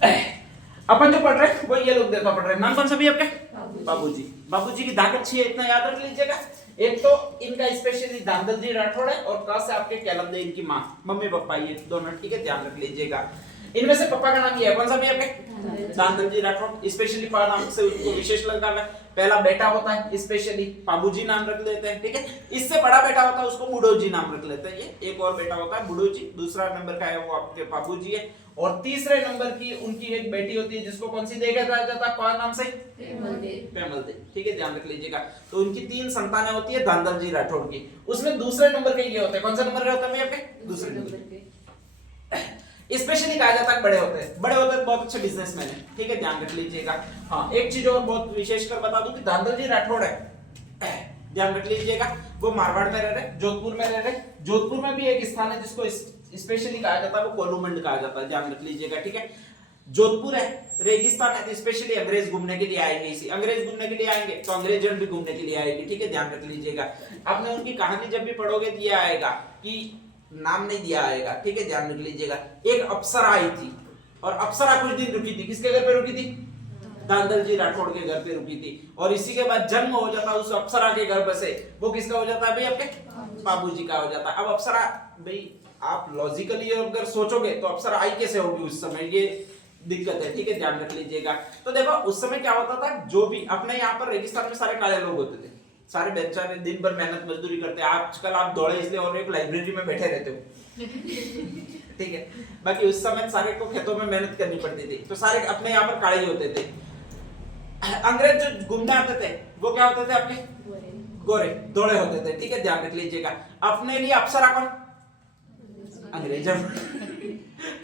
अपन जो पढ़ रहे हैं वो ये लोग देखो पढ़ रहे हैं। नाम कौन सा भी आपके? बाबूजी। बाबूजी की दाग अच्छी है, इतना याद रख लीजिएगा। एक तो इनका स्पेशली दांदल जी राठौड़ है और क से आपके कैलम दे इनकी माँ, मम्मी पापा ये दोनों, ठीक है, ध्यान रख लीजिएगा। इनमें से पापा का नाम ये है, कौन सा भी आपके? दांदल जी राठौड़। स्पेशली पा नाम से उसको विशेष लगाव है। पहला बेटा होता है स्पेशली पाबूजी नाम रख लेते हैं, ठीक है। इससे बड़ा बेटा होता है उसको बुडोजी नाम रख लेते हैं। ये एक और बेटा होता है बुडोजी, दूसरा नंबर का है वो आपके पाबूजी है। और तीसरे नंबर की उनकी एक बेटी होती है जिसको कौन सी देखा जाता है, कौन नाम से? पेमल दे, ठीक है, ध्यान रख लीजिएगा। तो उनकी 3 संतानें होती है दांदल जी राठौड़ की। उसमें दूसरे नंबर के ये होते हैं, कौन सा नंबर होता है आपके? दूसरे नंबर के। स्पेशली कहा जाता है बड़े होते हैं, बड़े होते हैं बहुत अच्छे बिजनेसमैन है, ठीक है, ध्यान रख लीजिएगा। हाँ, एक चीज और बहुत विशेष कर बता दूं कि दांदल जी राठौड़ है, ध्यान रख लीजिएगा, वो मारवाड़ में रह रहे, जोधपुर में रह रहे। जोधपुर में भी एक स्थान है जिसको स्पेशली कहा जाता है वो कोलूमंड कहा जाता है, ध्यान रख लीजिएगा, ठीक है। जोधपुर है, रेगिस्तान है, तो स्पेशली अंग्रेज घूमने के लिए आएंगे। इसी अंग्रेज घूमने के लिए आएंगे तो अंग्रेजन भी घूमने के लिए आएगी, ठीक है, ध्यान रख लीजिएगा। आपने उनकी कहानी जब भी पढ़ोगे तो ये आएगा कि नाम नहीं दिया आएगा, ठीक है, ध्यान रख लीजिएगा। एक अप्सरा आई थी और अप्सरा कुछ दिन रुकी थी, किसके घर पे रुकी थी? दांदल जी राठौड़ के घर पे रुकी थी। और इसी के बाद जन्म हो जाता उस अप्सरा के गर्भ से, वो किसका हो जाता है भाई? आपके बाबूजी का हो जाता है। अब अप्सरा भाई आप लॉजिकली अगर सोचोगे तो अप्सरा आई कैसे होगी उस समय, ये दिक्कत है, ठीक है, ध्यान रख लीजिएगा। तो देखो उस समय क्या होता था, जो भी अपने यहाँ पर रेगिस्तान में सारे काले लोग होते थे, सारे बेचारे दिन भर मेहनत मजदूरी करते हैं। आजकल आप दौड़े इसलिए और एक लाइब्रेरी में बैठे रहते हो, ठीक है, बाकी उस समय सारे को खेतों में मेहनत करनी पड़ती थी, तो सारे अपने यहाँ पर काले ही होते थे। अंग्रेज जो घूमने आते थे वो क्या होते थे? आपके गोरे दौड़े होते थे, ठीक है, ध्यान रख लीजिएगा। अपने लिए अप्सरा कौन? अंग्रेज,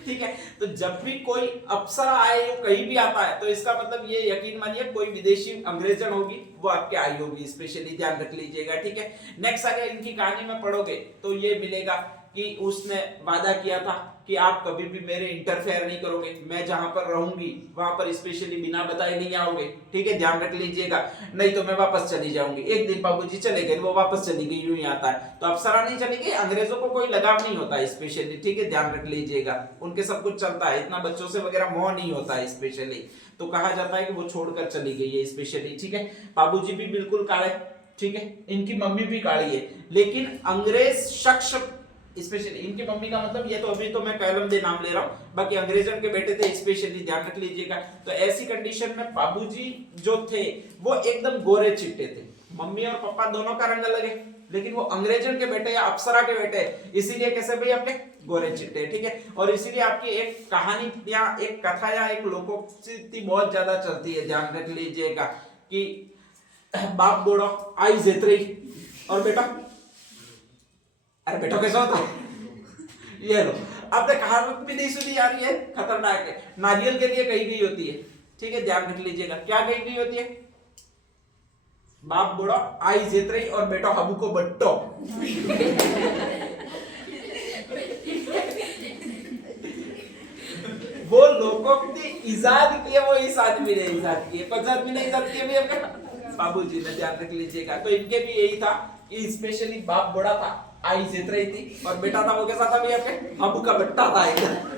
ठीक है। तो जब भी कोई अप्सरा आए कहीं भी आता है तो इसका मतलब ये यकीन मानिए कोई विदेशी अंग्रेजन होगी वो आपके आई होगी, स्पेशली ध्यान रख लीजिएगा, ठीक है। नेक्स्ट अगर इनकी कहानी में पढ़ोगे तो ये मिलेगा कि उसने वादा किया था कि आप कभी भी मेरे इंटरफेयर नहीं करोगे, मैं जहां पर रहूंगी वहां पर स्पेशली बिना बताए नहीं आओगे, ठीक है, ध्यान रख लीजिएगा, नहीं तो मैं वापस चली जाऊंगी। एक दिन बाबूजी चले गए, वो वापस चली गई, यूं ही आता है। तो अप्सरा नहीं चली गई, अंग्रेजों को कोई लगाव नहीं होता स्पेशली, ठीक है, ध्यान रख लीजिएगा, उनके सब कुछ चलता है, इतना बच्चों से वगैरह मोह नहीं होता है स्पेशली। तो कहा जाता है कि वो छोड़कर चली गई है स्पेशली, ठीक है। बाबूजी भी बिल्कुल काले, ठीक है, इनकी मम्मी भी काली है, लेकिन अंग्रेज शख्स स्पेशली इनकी मम्मी का मतलब ये तो अभी तो मैं कैलम दे नाम ले रहा हूं, बाकी अंग्रेजन के बेटे थे स्पेशली, ध्यान रख लीजिएगा। तो ऐसी कंडीशन में बाबूजी जो थे वो एकदम गोरे चिट्टे थे, मम्मी और पापा दोनों का रंग अलग है, लेकिन वो अंग्रेजन के बेटे या अप्सरा के बेटे, इसीलिए कैसे भाई आपके गोरे चिट्टे, ठीक है। और इसीलिए आपकी एक कहानी या एक कथा या एक लोकोक्ति बहुत ज्यादा चलती है, ध्यान रख लीजिएगा, कि बाप बूढ़ो आई जेतरी और बेटा, अरे बेटो कैसा होता है, ये लो। आपने कहावत भी नहीं सुनी यार, ये खतरनाक है, नारियल के लिए कही गई होती है, ठीक है, ध्यान रख लीजिएगा, क्या कही गई होती है? बाप बूढ़ो आई जेतरी और बेटो हबू को बट्टो। वो लोकोक्ति इजाद किए, वो इस आदमी ने इजाद किए, कौन सा आदमी ने इजाद किए भी आपका? बाबूजी ने, ध्यान रख लीजिएगा। तो इनके भी यही था कि स्पेशली बाप बड़ा था, आई जित रही थी, और बेटा था वो कैसा था भी आपके? हबू का बट्टा था,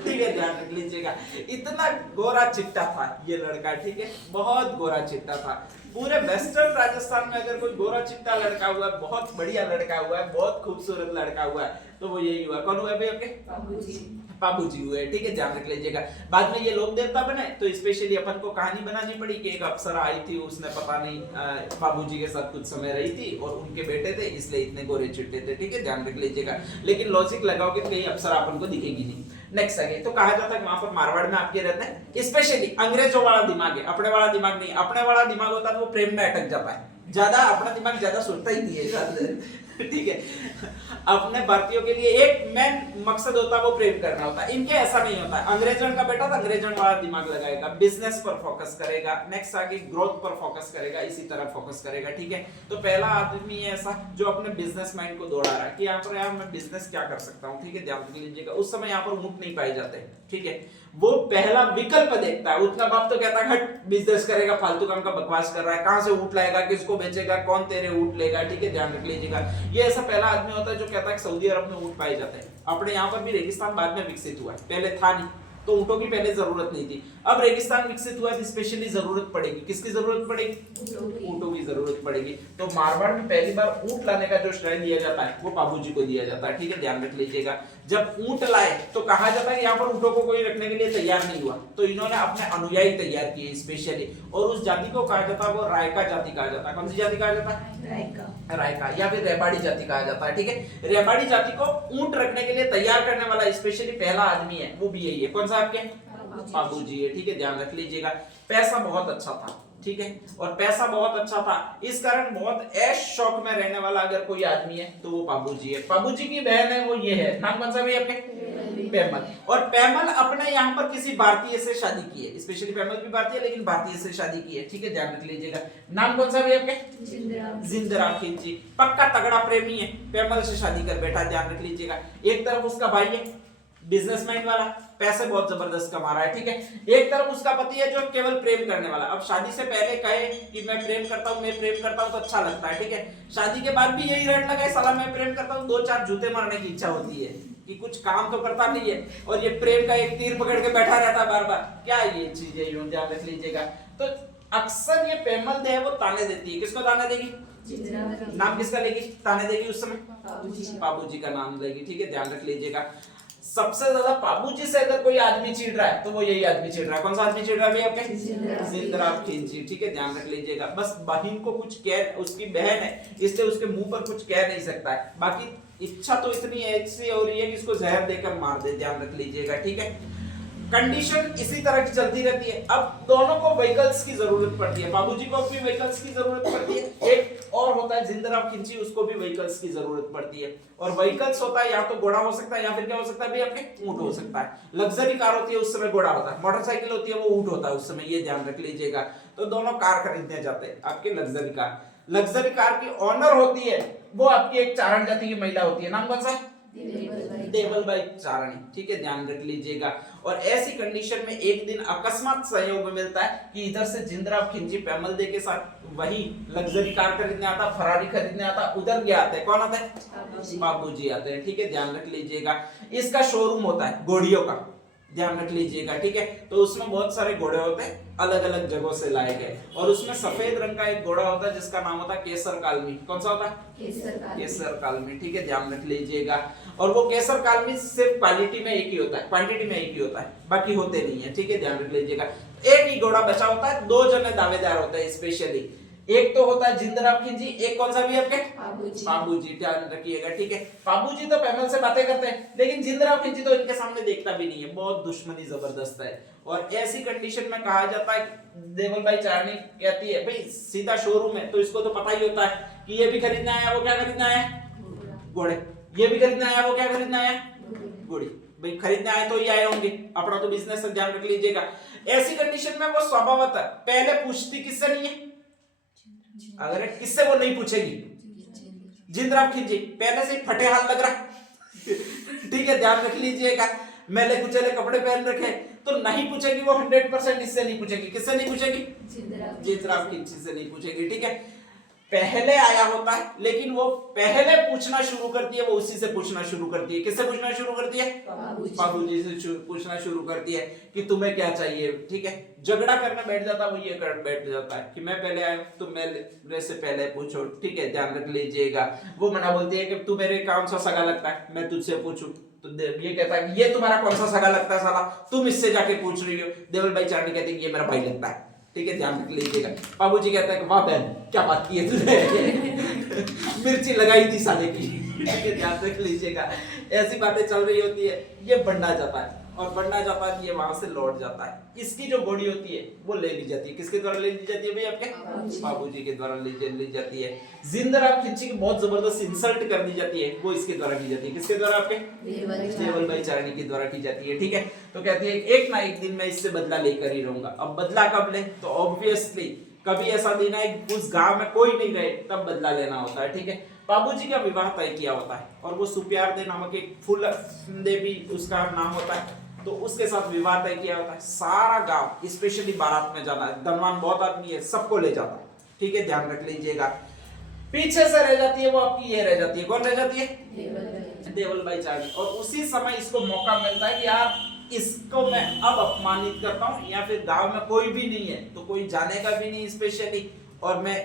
ठीक है, ध्यान रख लीजिएगा। इतना गोरा चिट्टा था ये लड़का, ठीक है, बहुत गोरा चिट्टा था। पूरे वेस्टर्न राजस्थान में अगर कोई गोरा चिट्टा लड़का हुआ है, बहुत बढ़िया लड़का हुआ है, बहुत खूबसूरत लड़का हुआ है, तो वो यही हुआ। कौन हुआ भाई आपके? बाबूजी हुए, ठीक है, ध्यान रख लीजिएगा। बाद में ये लोक देवता बने तो स्पेशली अपन को कहानी बनानी पड़ी कि एक अप्सरा आई थी, उसने पता नहीं बाबूजी के साथ कुछ समय रही थी और उनके बेटे थे, इसलिए इतने गोरे चिट्टे थे, ठीक है, ध्यान रख लीजिएगा। लेकिन लॉजिक लगाओगे तो कहीं अप्सरा अपन को दिखेगी नहीं। नेक्स्ट आगे तो कहा जाता है वहां पर मारवाड़ में आपके रहते हैं, स्पेशली अंग्रेजों वाला दिमाग है, अपने वाला दिमाग नहीं। अपने वाला दिमाग होता है वो प्रेम में अटक जाता है, ज्यादा अपना दिमाग ज्यादा सोचता ही नहीं है, ठीक है। अपने भारतीयों के लिए एक मेन मकसद होता है वो प्रेम करना होता है, इनके ऐसा नहीं होता है। अंग्रेजन का बेटा तो अंग्रेजन वाला दिमाग लगाएगा, बिजनेस पर फोकस करेगा, नेक्स्ट आगे ग्रोथ पर फोकस करेगा, इसी तरह फोकस करेगा, ठीक है। तो पहला आदमी है ऐसा जो अपने बिजनेस माइंड को दौड़ा रहा है कि यहाँ पर यार मैं बिजनेस क्या कर सकता हूँ, ठीक है, ध्यान रख लीजिएगा। उस समय यहाँ पर ऊंट नहीं पाए जाते, ठीक है, वो पहला विकल्प देखता है। उतना बाप तो कहता है हट बिजनेस करेगा, फालतू काम का बकवास कर रहा है, कहां से ऊंट लाएगा, किसको बेचेगा, कौन तेरे ऊंट लेगा, ठीक है, ध्यान रख लीजिएगा। ये ऐसा पहला आदमी होता है जो कहता है कि सऊदी अरब में ऊंट पाए जाते हैं। अपने यहाँ पर भी रेगिस्तान बाद में विकसित हुआ है, पहले था नहीं, तो ऊँटों की पहले जरूरत नहीं थी। अब रेगिस्तान विकसित हुआ तो स्पेशली जरूरत पड़ेगी, किसकी जरूरत पड़ेगी? ऊँटों की जरूरत पड़ेगी। तो मारवाड़ में पहली बार ऊँट लाने का जो श्रेय दिया जाता है वो पाबू जी को दिया जाता है, ठीक है, ध्यान रख लीजिएगा। जब ऊँट लाए तो कहा जाता है यहाँ पर ऊँटों को कोई रखने के लिए तैयार नहीं हुआ, तो इन्होंने अपने अनुयायी तैयार किए स्पेशली, और उस जाति को कहा जाता है वो रायका जाति कहा जाता है। कौन सी जाति कहा जाता है? रायका या फिर रेबाड़ी जाति कहा जाता है, ठीक है। रेबाड़ी जाति को ऊंट रखने के लिए तैयार करने वाला स्पेशली पहला आदमी है वो भी यही है। कौन सा आपके? पाबू जी है, ठीक है, ध्यान रख लीजिएगा। पैसा बहुत अच्छा था, ठीक है, और पैसा बहुत अच्छा था, इस कारण बहुत ऐश शौक में रहने वाला अगर कोई आदमी है तो वो पाबू जी है। पाबू जी की बहन है वो ये है, नाम कौन सा भी आपके? पैमल। और पैमल अपने यहाँ पर किसी भारतीय से शादी की है, स्पेशली पैमल भी भारतीय लेकिन भारतीय से शादी की है, ठीक है, ध्यान रख लीजिएगा। नाम कौन सा भी आपके? जिंदराव खिलजी। पक्का तगड़ा प्रेमी है, पैमल से शादी कर बैठा, ध्यान रख लीजिएगा। एक तरफ उसका भाई है बिजनेसमैन वाला, पैसे बहुत जबरदस्त कमा रहा है, ठीक है। एक तरफ उसका पति है जो केवल प्रेम करने वाला। अब शादी से पहले कहे कि मैं प्रेम करता हूँ, मैं प्रेम करता हूँ, तो अच्छा लगता है, ठीक है। शादी के बाद भी यही रट लगा है, साला मैं प्रेम करता हूँ, 2-4 जूते मारने की इच्छा होती है कि कुछ काम तो करता नहीं है, और ये प्रेम का एक तीर पकड़ के बैठा रहता है बार बार। क्या ये चीजें यूं, ध्यान रख लीजिएगा। तो अक्सर ये पैमल है वो ताने देती है, किसको ताने देगी? नाम किसका लेगी? ताने देगी उस समय पाबू जी का नाम लेगी, ठीक है, ध्यान रख लीजिएगा। सबसे ज्यादा पाबू जी से अगर कोई आदमी चिढ़ रहा है तो वो यही आदमी चिढ़ रहा है। कौन सा आदमी चिढ़ रहा है आपके? जिंदराव खिलजी, ठीक है, ध्यान रख लीजिएगा। बस बहन को कुछ कह, उसकी बहन है इसलिए उसके मुंह पर कुछ कह नहीं सकता है, बाकी इच्छा तो इतनी ऐसी हो रही है कि इसको जहर देकर मार दे, ध्यान रख लीजिएगा, ठीक है। कंडीशन इसी तरह की चलती रहती है। अब दोनों को व्हीकल्स की जरूरत पड़ती है, बाबूजी को भी व्हीकल्स की जरूरत पड़ती है, एक और होता है जिंदराव खिलजी, उसको भी व्हीकल्स की जरूरत पड़ती है। और व्हीकल्स होता है या तो घोड़ा हो सकता है या फिर क्या हो सकता है भाई आपके? ऊंट हो सकता है। लग्जरी कार होती है उस समय घोड़ा होता है, मोटरसाइकिल होती है वो ऊंट होता है उस समय, ये ध्यान रख लीजिएगा। तो दोनों कार खरीदने जाते हैं आपके लग्जरी कार। लग्जरी कार की ऑनर होती है वो आपकी एक चारण जाति की महिला होती है, नाम कौन सा? देवल बाई चारणी, ठीक है, ध्यान रख लीजिएगा। और ऐसी कंडीशन में एक दिन अकस्मात संयोग मिलता है कि इधर से जिंदराव खिलजी पैमल दे के साथ वही लग्जरी कार खरीदने आता, फरारी खरीदने आता, उधर क्या आता है? कौन आता है? बाबू जी आते हैं, ठीक है, ध्यान रख लीजिएगा। इसका शोरूम होता है घोड़ियों का, ध्यान रख लीजिएगा, ठीक है। तो उसमें बहुत सारे घोड़े होते हैं अलग अलग जगहों से लाए गए, और उसमें सफेद रंग का एक घोड़ा होता है जिसका नाम होता है केसर कालमी। कौन सा होता है? केसर कालमी, ठीक है, ध्यान रख लीजिएगा। और वो केसर कालमी सिर्फ क्वालिटी में एक ही होता है, क्वांटिटी में एक ही होता है, बाकी होते नहीं है, ठीक है, ध्यान रख लीजिएगा। एक ही घोड़ा बचा होता है, 2 जने दावेदार होते हैं स्पेशली, एक तो होता है जिंदराव खिलजी, एक कौन सा भी आपके? पाबू जी, ध्यान रखिएगा, ठीक है। पाबू जी तो पैमल से बातें करते हैं लेकिन जिंदराव खिलजी तो इनके सामने देखता भी नहीं है, बहुत दुश्मनी जबरदस्त है। और ऐसी कंडीशन में कहा जाता है, देवल बाई चारणी कहती है भाई सीधा शोरूम है तो इसको तो पता ही होता है कि ये भी खरीदना आया, वो क्या खरीदना आया? घोड़े। ये भी खरीदना आया, वो क्या खरीदना आया? घोड़ी। भाई खरीदने आए तो ही आए होंगे, अपना तो बिजनेस है, ध्यान रख लीजिएगा। ऐसी कंडीशन में वो स्वभावतः पहले पूछती किससे नहीं है? अगर किससे वो नहीं पूछेगी? जिंदराव खिलजी, पहले से फटे हाल लग रहा ठीक है, ध्यान रख लीजिएगा। मैले कुचले कपड़े पहन रखे तो नहीं पूछेगी वो, 100% इससे नहीं पूछेगी। किससे नहीं पूछेगी? जिंदराव खिलजी से नहीं पूछेगी, ठीक है। पहले आया होता है लेकिन वो पहले पूछना शुरू करती है, वो उसी से पूछना शुरू करती है। किससे पूछना शुरू करती है? बाबू जी से पूछना शुरू करती है कि तुम्हें क्या चाहिए, ठीक है। झगड़ा करने बैठ जाता है वो, ये कर बैठ जाता है कि मैं पहले आया तो मेरे से पहले पूछो, ठीक है, ध्यान रख लीजिएगा। वो मना बोलती है कि तू मेरे कौन सा सगा लगता है, मैं तुझसे पूछूं, तो ये कहता है ये तुम्हारा कौन सा सगा लगता है साला, तुम इससे जाके पूछ रही हो। देवल बाई चारणी कहते हैं ये मेरा भाई लगता है, ठीक है, ध्यान रख लीजिएगा। बाबूजी कहता है कि वाह बहन क्या बात की है तूने मिर्ची लगाई थी साले की, ठीक है, ध्यान रख लीजिएगा। ऐसी बातें चल रही होती है, ये बंडा जाता है और बंडा जाता है, ये वहां से लौट जाता है। इसकी जो घोड़ी होती है वो ले ली जाती है, किसके द्वारा ले ली जाती है भाई आपके? बाबूजी के द्वारा ली जाती है। जिंदराव खिलजी की बहुत जबरदस्त इंसल्ट कर दी जाती है, वो इसके द्वारा की जाती है। किसके द्वारा? आपके देवल बाई चारणी के द्वारा की जाती है, ठीक है। तो कहती है एक ना एक दिन मैं इससे बदला लेकर ही रहूंगा। अब बदला कब ले? तो ऑब्वियसली कभी ऐसा दिन है उस गांव में कोई नहीं रहे तब बदला लेना होता है, ठीक है। बाबूजी का विवाह तय किया होता है और वो सुप्यार दे नामक एक फूल देवी उसका नाम होता है, तो उसके साथ विवाह तय किया होता है। सारा गांव स्पेशली बारात में जाना है, धनवान बहुत आदमी है, सबको ले जाता है, ठीक है, ध्यान रख लीजिएगा। पीछे से रह जाती है वो आपकी, ये रह जाती है, कौन रह जाती है? देवल बाई चारणी। और उसी समय इसको मौका मिलता है कि यार इसको मैं अब अपमानित करता हूँ, या फिर गांव में कोई भी नहीं है तो कोई जानेगा भी नहीं स्पेशली, और मैं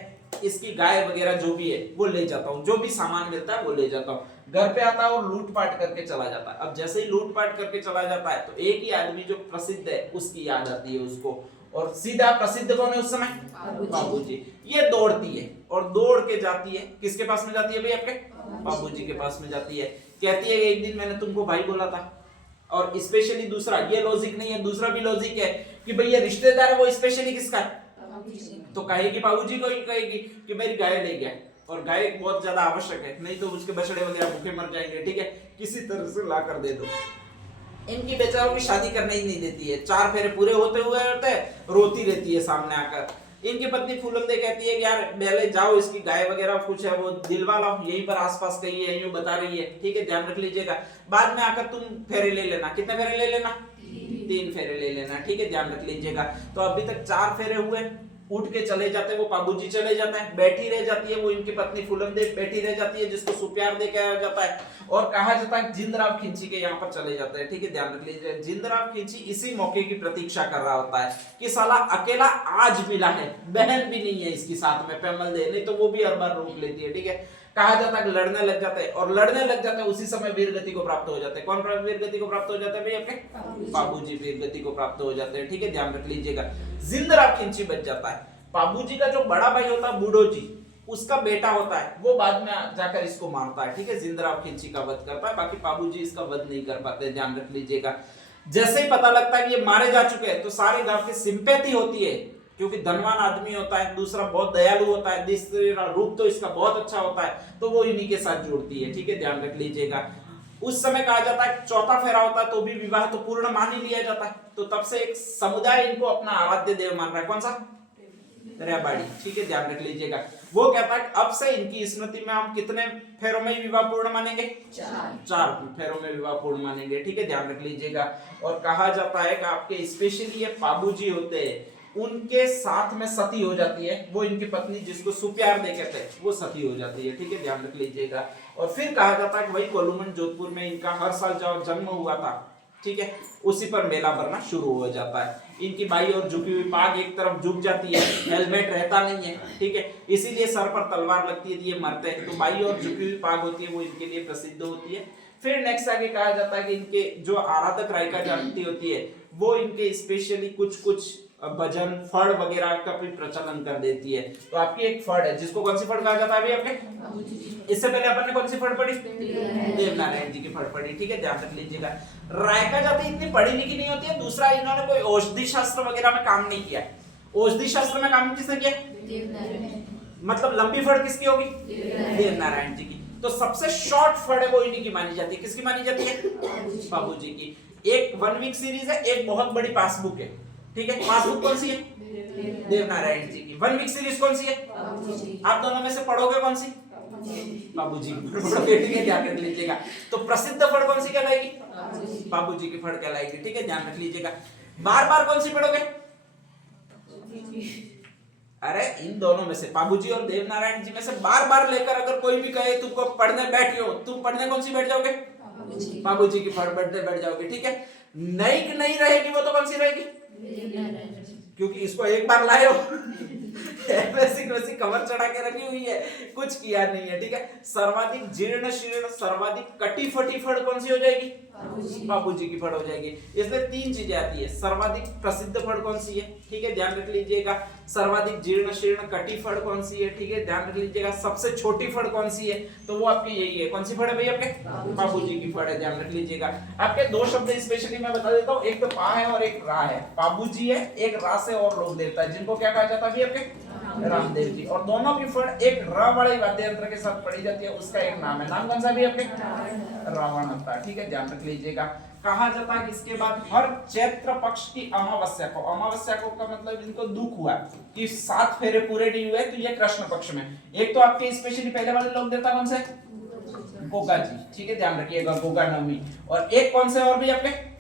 इसकी गाय वगैरह जो भी है वो ले जाता हूँ, जो भी सामान मिलता है वो ले जाता हूँ। घर पे आता है और लूटपाट करके चला जाता है। अब जैसे ही लूटपाट करके चला जाता है तो एक ही आदमी जो प्रसिद्ध है उसकी याद आती है उसको, और सीधा प्रसिद्ध कौन है उस समय? बाबूजी। ये दौड़ती है और दौड़ के जाती है, किसके पास में जाती है भाई? आपके बाबूजी के पास में जाती है। कहती है एक दिन मैंने तुमको भाई बोला था। और स्पेशली दूसरा, ये लॉजिक नहीं है, दूसरा भी लॉजिक है कि भैया रिश्तेदार है वो स्पेशली किसका है? तो कहेगी बाबूजी को ही कहेगी कि मेरी गाय ले गया, और गाय बहुत ज्यादा आवश्यक है, नहीं तो उसके बछड़े वगैरह भूखे मर जाएंगे, ठीक है, किसी तरह से ला कर दे दो। इनकी बेचारों की शादी करने ही नहीं देती है, 4 फेरे पूरे होते हुए रहते हैं, रोती रहती है सामने आकर। इनकी पत्नी फूलंदे कहती है कि यार पहले जाओ इसकी गाय वगैरह कुछ है वो दिलवा लाओ, यहीं पर आसपास कहीं है, यूं बता रही है, ठीक है, ध्यान रख लीजिएगा। बाद में आकर तुम फेरे ले लेना। कितने फेरे ले लेना? 3 फेरे ले लेना, ठीक है, ध्यान रख लीजिएगा। तो अभी तक 4 फेरे हुए, उठ के चले जाते हैं वो बाबूजी, चले जाते हैं, बैठी रह जाती है वो इनकी पत्नी फूलंदे, बैठी रह जाती है, जिसको सुप्यार दे के आया जाता है, और कहा जाता है जिंदराव खिंची के यहाँ पर चले जाते हैं, ठीक है, ध्यान रख लीजिए। जिंदराव खिंची इसी मौके की प्रतीक्षा कर रहा होता है कि साला अकेला आज मिला है, बहन भी नहीं है इसकी साथ में, पेमल दे, नहीं तो वो भी हर बार रोक लेती है, ठीक है। कहा जाता है लड़ने लग जाते हैं, और लड़ने लग जाते हैं उसी समय वीरगति को प्राप्त हो जाते हैं। कौन वीरगति को प्राप्त हो जाता है भाई? आपके बाबूजी वीरगति को प्राप्त हो जाते हैं, ठीक है, ध्यान रख लीजिएगा। जिंदराव खिंची बच जाता है। बाबूजी का जो बड़ा भाई होता है बूढ़ो जी, उसका बेटा होता है, वो बाद में जाकर इसको मारता है, ठीक है, जिंदराव खिंची का वध करता है, बाकी बाबूजी इसका वध नहीं कर पाते, ध्यान रख लीजिएगा। जैसे ही पता लगता है कि ये मारे जा चुके हैं तो सारे गांव की सिंपैथी होती है, क्योंकि धनवान आदमी होता है, दूसरा बहुत दयालु होता है, तीसरा रूप तो इसका बहुत अच्छा होता है, तो वो इन्हीं के साथ जोड़ती है, ठीक है, ध्यान रख लीजिएगा। उस समय कहा जाता है 4था फेरा होता है तो भी विवाह तो पूर्ण मान ही लिया जाता है, तो तब से एक समुदाय इनको अपना आराध्य देव मान रहा है। कौन सा? रेबाड़ी, ठीक है, ध्यान रख लीजिएगा। वो कहता है अब से इनकी स्मृति में हम कितने फेरों में विवाह पूर्ण मानेंगे? 4 फेरों में विवाह पूर्ण मानेंगे, ठीक है, ध्यान रख लीजिएगा। और कहा जाता है कि आपके स्पेशली ये बाबूजी होते हैं, उनके साथ में सती हो जाती है, वो इनकी पत्नी जिसको सुप्यार दे कहते हैं वो सती हो जाती है, ठीक है, ध्यान रख लीजिएगा। और फिर कहा जाता है कि भाई कोलूमन जोधपुर में इनका हर साल जब जन्म हुआ था, ठीक है, उसी पर मेला भरना शुरू हो जाता है। इनकी बाई और झुकी हुई पाग एक तरफ झुक जाती है, हेलमेट रहता नहीं है, ठीक है, इसीलिए सर पर तलवार लगती है, ये मरते हैं, तो बाई और झुकी हुई पाग होती है वो इनके लिए प्रसिद्ध होती है। फिर नेक्स्ट आगे कहा जाता है कि इनके जो आराधक रायका जाति होती है वो इनके स्पेशली कुछ भजन फड़ वगैरह का भी प्रचलन कर देती है। तो आपकी एक फड़ है जिसको कौन सी फड़ कहा जाता है अभी आपने? इससे पहले अपन ने कौन सी फड़ पढ़ी? देवनारायण जी की फड़ पढ़ी, ठीक है, ध्यान रख लीजिएगा। रायका जाति इतनी पढ़ी लिखी नहीं होती है, दूसरा इन्होंने कोई औषधि शास्त्र वगैरह में काम नहीं किया है। औषधि शास्त्र में काम किसने किया? मतलब लंबी फड़ किसकी होगी? देवनारायण जी की। तो सबसे शॉर्ट फड़ है वो इन्हीं की मानी जाती है। किसकी मानी जाती है? बाबूजी की। एक 1 वीक सीरीज है, एक बहुत बड़ी पासबुक है, ठीक है, पासबुक कौन सी है? देवनारायण जी की। 1 वीक सीरीज कौन सी है? आप दोनों में से पढ़ोगे कौन सी? बाबूजी पढ़ोगे, ठीक है, ध्यान रख लीजिएगा। तो प्रसिद्ध फड़ कौन सी कहलाएगी? बाबूजी की फड़ कहलाएगी, ठीक है, ध्यान रख लीजिएगा। बार बार कौन सी पढ़ोगे? अरे इन दोनों में से, बाबूजी और देवनारायण जी में से बार बार लेकर अगर कोई भी कहे तुमको पढ़ने बैठियो, तुम पढ़ने कौन सी बैठ जाओगे? बाबूजी की फड़ बैठ जाओगे, ठीक है। नई रहेगी वो तो कौन सी रहेगी? क्योंकि इसको एक बार लाए हो वैसी कमर चढ़ा के रखी हुई है, कुछ किया नहीं है, ठीक है। सर्वाधिक जीर्ण शीर्ण सर्वाधिक कटी फटी फड़ कौन सी हो जाएगी? बाबूजी की फड़ हो जाएगी। इसमें 3 चीजें आती है। सर्वाधिक प्रसिद्ध फड़ कौन सी है, ठीक है, ध्यान रख लीजिएगा। सर्वाधिक जीर्ण शीर्ण कटी फड़ कौन सी है, ठीक है, ध्यान रख लीजिएगा। सबसे छोटी फड़ कौन सी है, तो वो आपकी यही है। कौन सी फड़ है भैया आपके? बाबूजी की फड़ है, ध्यान रख लीजिएगा। आपके 2 शब्द स्पेशली मैं बता देता हूँ, एक तो पा है और एक रा है। बाबूजी है, एक रा से और लोग देवता है जिनको क्या कहा जाता है भैया आपके? रामदेव जी। और दोनों की फड़ एक र वाले वाद्य यंत्र के साथ पढ़ी जाती है, उसका एक नाम है। नाम कौन सा भी आपके? रावण होता है, ठीक है, ध्यान रख लीजिएगा। कहा जाता है कि इसके बाद हर चैत्र पक्ष की अमावस्या को का मतलब इनको दुख हुआ कि 7 फेरे पूरे नहीं हुए, तो ये कृष्ण पक्ष में। एक तो आपके स्पेशली पहले वाले लोग देवता कौन से? गोगा जी, ठीक है, ध्यान रखिएगा, गोगा नवमी। और एक कौन से और भी आपके?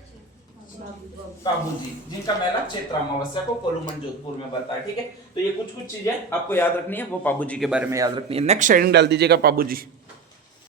बाबूजी, जिनका मेला चैत्र अमावस्या को कोलूमन जोधपुर में बनता है, ठीक है। तो ये कुछ चीजें आपको याद रखनी है, वो बाबूजी के बारे में याद रखनी है। नेक्स्ट शेडिंग डाल दीजिएगा बाबूजी।